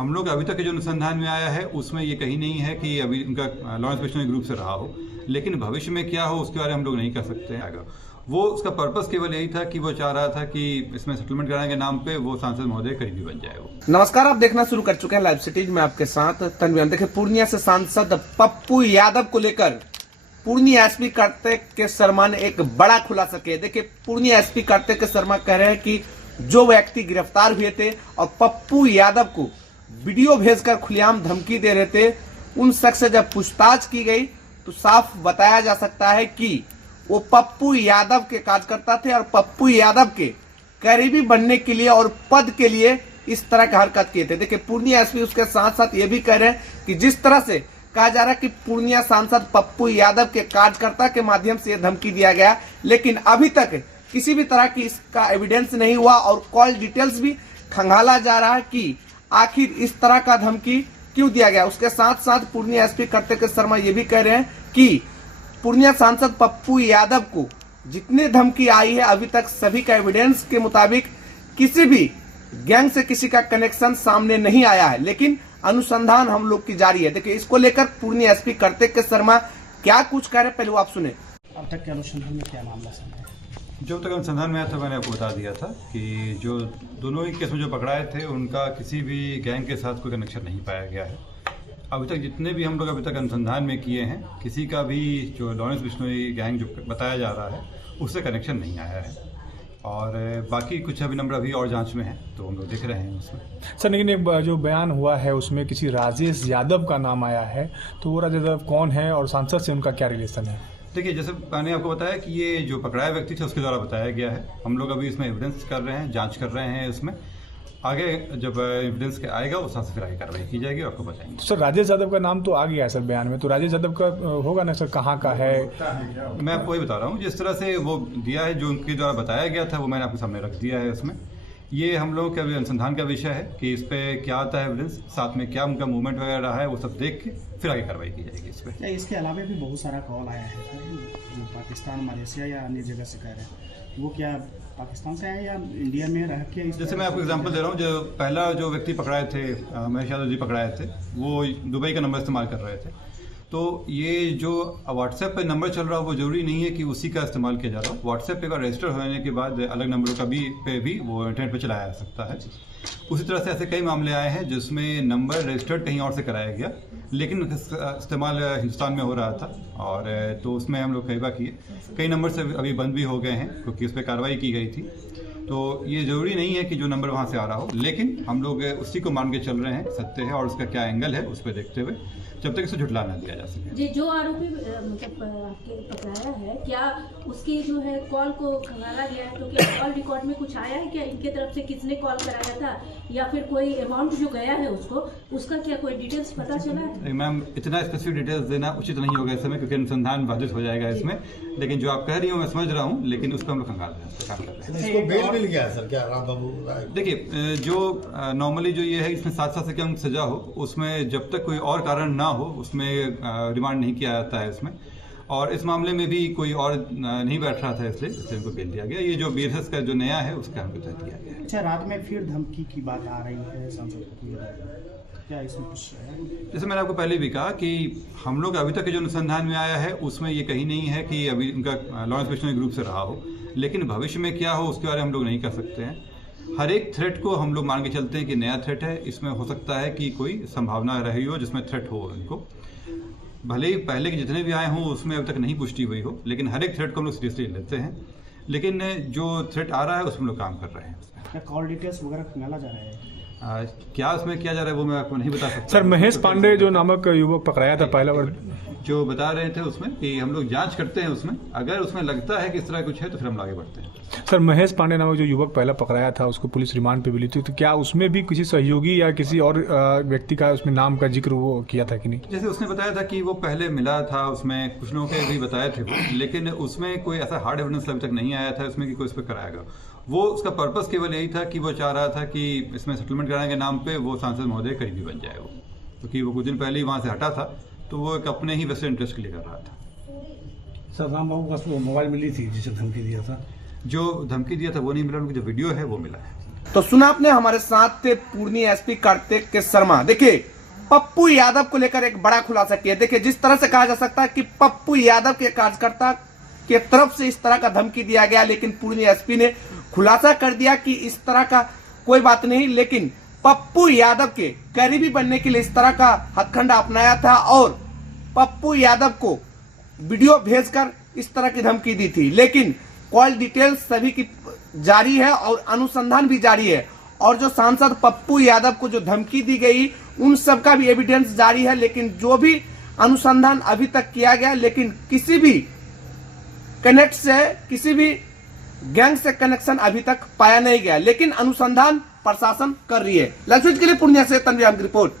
हम लोग अभी तक के जो अनुसंधान में आया है उसमें ये कहीं नहीं है कि अभी उनका लॉरेंस बिश्नोई ग्रुप से रहा हो, लेकिन भविष्य में क्या हो उसके बारे में हम लोग नहीं कह सकते हैं। अगर वो उसका पर्पस केवल यही था कि वो चाह रहा था कि इसमें सेटलमेंट कराने के नाम पे वो सांसद महोदय करीबी बन जाए। वो नमस्कार, आप देखना शुरू कर चुके हैं लाइव सिटीज में आपके साथ तनवीर। देखिए, पूर्णिया से सांसद पप्पू यादव को लेकर पूर्णिया एसपी कार्तिक शर्मा ने एक बड़ा खुलासा किया। देखिए, पूर्णिया एसपी कार्तिक शर्मा कह रहे हैं कि जो व्यक्ति गिरफ्तार हुए थे और पप्पू यादव को वीडियो भेजकर खुलेआम धमकी दे रहे थे, उन शख्स से जब पूछताछ की गई तो साफ बताया जा सकता है कि वो पप्पू यादव के कार्यकर्ता थे और पप्पू यादव के करीबी बनने के लिए और पद के लिए इस तरह की हरकत किए थे। देखिए, पूर्णिया एसपी उसके साथ साथ ये भी कह रहे हैं कि जिस तरह से कहा जा रहा है कि पूर्णिया सांसद पप्पू यादव के कार्यकर्ता के माध्यम से धमकी दिया गया, लेकिन अभी तक किसी भी तरह की इसका एविडेंस नहीं हुआ और कॉल डिटेल्स भी खंगाला जा रहा है कि आखिर इस तरह का धमकी क्यों दिया गया। उसके साथ साथ पूर्णिया एसपी कार्तिक शर्मा ये भी कह रहे हैं कि पूर्णिया सांसद पप्पू यादव को जितनी धमकी आई है अभी तक सभी का एविडेंस के मुताबिक किसी भी गैंग से किसी का कनेक्शन सामने नहीं आया है, लेकिन अनुसंधान हम लोग की जारी है। देखिए, इसको लेकर पूर्णिया एसपी कार्तिक शर्मा क्या कुछ कह रहे हैं, पहले वो आप सुने। अब तक के अनुसंधान में क्या मामला है? जो तक अनुसंधान में आया था मैंने आपको बता दिया था कि जो दोनों ही केस में जो पकड़ाए थे उनका किसी भी गैंग के साथ कोई कनेक्शन नहीं पाया गया है। अभी तक जितने भी हम लोग अभी तक अनुसंधान में किए हैं, किसी का भी जो लॉरेंस बिश्नोई गैंग जो बताया जा रहा है उससे कनेक्शन नहीं आया है। और बाकी कुछ अभी नंबर अभी और जांच में है, तो हम लोग देख रहे हैं उसमें। सर, लेकिन एक जो बयान हुआ है उसमें किसी राजेश यादव का नाम आया है, तो वो राजेश यादव कौन है और सांसद से उनका क्या रिलेशन है? देखिए, जैसे मैंने आपको बताया कि ये जो पकड़ाया व्यक्ति थे उसके द्वारा बताया गया है। हम लोग अभी इसमें एविडेंस कर रहे हैं, जांच कर रहे हैं। इसमें आगे जब एविडेंस आएगा उस हिसाब से फिर आगे कार्रवाई की जाएगी, आपको बताएंगे। सर, राजेश यादव का नाम तो आ गया है सर बयान में, तो राजेश यादव का होगा ना सर, कहाँ का है? मैं आपको वही बता रहा हूँ, जिस तरह से वो दिया है, जो उनके द्वारा बताया गया था वो मैंने आपके सामने रख दिया है। इसमें ये हम लोगों के अनुसंधान का विषय है कि इस पे क्या आता है एविडेंस, साथ में क्या उनका मूवमेंट वगैरह है, वो सब देख के फिर आगे कार्रवाई की जाएगी इस पे। इसके अलावा भी बहुत सारा कॉल आया है जो पाकिस्तान, मलेशिया या अन्य जगह से कह रहे हैं, वो क्या पाकिस्तान से आए या इंडिया में रह के? जैसे मैं आपको एग्जांपल दे रहा हूँ, जो पहला जो व्यक्ति पकड़ाए थे, महेश यादव जी पकड़ाए थे, वो दुबई का नंबर इस्तेमाल कर रहे थे। तो ये जो व्हाट्सएप पे नंबर चल रहा हो वो जरूरी नहीं है कि उसी का इस्तेमाल किया जा रहा हो। व्हाट्सएप पे का रजिस्टर होने के बाद अलग नंबरों का भी वो इंटरनेट पे चलाया जा सकता है। उसी तरह से ऐसे कई मामले आए हैं जिसमें नंबर रजिस्टर्ड कहीं और से कराया गया, लेकिन इस्तेमाल हिंदुस्तान में हो रहा था, और तो उसमें हम लोग कई बार किए। कई नंबर से अभी बंद भी हो गए हैं क्योंकि उस पर कार्रवाई की गई थी। तो ये ज़रूरी नहीं है कि जो नंबर वहाँ से आ रहा हो, लेकिन हम लोग उसी को मान के चल रहे हैं सत्य है और उसका क्या एंगल है उस पर देखते हुए जब तक इसे झुटला ना दिया जा सके। जी, जो आरोपी मतलब आपके पकड़ाया है, क्या उसकी जो है कॉल को खंगाला गया है? तो क्या कॉल रिकॉर्ड में कुछ आया है क्या, इनके तरफ से किसने कॉल कराया था या फिर कोई अमाउंट जो गया है उसको, उसका क्या कोई डिटेल्स पता चला है? मैम, इतना स्पेसिफिक डिटेल्स देना उचित नहीं होगा इस समय, क्योंकि अनुसंधान बाधित हो जाएगा इसमें। लेकिन जो आप कह रही हो मैं समझ रहा हूँ, लेकिन उसको हम लोग खंगाल रहे हैं, काम कर रहे हैं। बेल मिल गया है सर क्या राम बाबू? देखिए, जो नॉर्मली जो ये है, इसमें 7 साल से कम सजा हो, उसमें जब तक कोई और कारण ना हो उसमें रिमांड नहीं किया जाता है इसमें। और इस मामले में भी कोई और नहीं बैठ रहा था, इसलिए उनको बेल दिया गया। ये जो बीएसएस का जो नया है उसका हमको तय किया गया है। अच्छा, रात में फिर धमकी की बात आ रही है सांसद की, क्या इसमें कुछ? जैसे मैंने आपको पहले भी कहा कि हम लोग अभी तक के जो अनुसंधान में आया है उसमें ये कहीं नहीं है कि अभी उनका लॉरेंस बिश्नोई ग्रुप से रहा हो, लेकिन भविष्य में क्या हो उसके बारे में हम लोग नहीं कह सकते हैं। हर एक थ्रेट को हम लोग मान के चलते हैं कि नया थ्रेट है, इसमें हो सकता है कि कोई संभावना रही हो जिसमें थ्रेट हो इनको। भले ही पहले के जितने भी आए हों उसमें अब तक नहीं पुष्टि हुई हो, लेकिन हर एक थ्रेट को हम लोग सीरियसली लेते हैं। लेकिन जो थ्रेट आ रहा है उसमें लोग काम कर रहे हैं। क्या कॉल डिटेल्स वगैरह खंगाला जा रहा है? क्या उसमें किया जा रहा है वो मैं आपको नहीं बता सकता। सर, महेश पांडे जो नामक युवक पकड़ाया था पहला, और जो बता रहे थे उसमें कि हम लोग जांच करते हैं उसमें, अगर उसमें लगता है कि इस तरह कुछ है तो फिर हम आगे बढ़ते हैं। सर, महेश पांडे नामक जो युवक पहला पकड़ाया था उसको पुलिस रिमांड पे मिली थी, तो क्या उसमें भी किसी सहयोगी या किसी और व्यक्ति का उसमें नाम का जिक्र वो किया था कि नहीं? जैसे उसने बताया था कि वो पहले मिला था, उसमें कुछ लोगों के भी बताए थे वो, लेकिन उसमें कोई ऐसा हार्ड एविडेंस अभी तक नहीं आया था इसमें कि कोई इस पर कराया गया। वो उसका पर्पस केवल यही था कि वो चाह रहा था कि इसमें सेटलमेंट कराने के नाम पे वो सांसद महोदय करीबी बन जाए। वो क्योंकि वो कुछ दिन पहले ही वहाँ से हटा था, तो वो एक अपने ही वेस्टर्न इंटरेस्ट के लिए कर रहा था। सर, राम बाबू का मोबाइल मिली थी जिसे धमकी दिया था? जो धमकी दिया था वो नहीं मिला, उनकी जो वीडियो है वो मिला है। तो सुना आपने, हमारे साथ थे पूर्णिया एसपी कार्तिक के शर्मा। देखिए पप्पू यादव को लेकर एक बड़ा खुलासा किया। देखिए जिस तरह से कहा जा सकता है कि पप्पू यादव के कार्यकर्ता के तरफ से इस तरह का धमकी दिया गया, लेकिन पूर्णिया एसपी ने खुलासा कर दिया कि इस तरह का कोई बात नहीं, लेकिन पप्पू यादव के करीबी बनने के लिए इस तरह का हथकंडा अपनाया था और पप्पू यादव को वीडियो भेजकर इस तरह की धमकी दी थी। लेकिन कॉल डिटेल्स सभी की जारी है और अनुसंधान भी जारी है, और जो सांसद पप्पू यादव को जो धमकी दी गई उन सब का भी एविडेंस जारी है। लेकिन जो भी अनुसंधान अभी तक किया गया, लेकिन किसी भी कनेक्ट से, किसी भी गैंग से कनेक्शन अभी तक पाया नहीं गया, लेकिन अनुसंधान प्रशासन कर रही है। लाइव स्विच के लिए पूर्णिया से तनवीर की रिपोर्ट।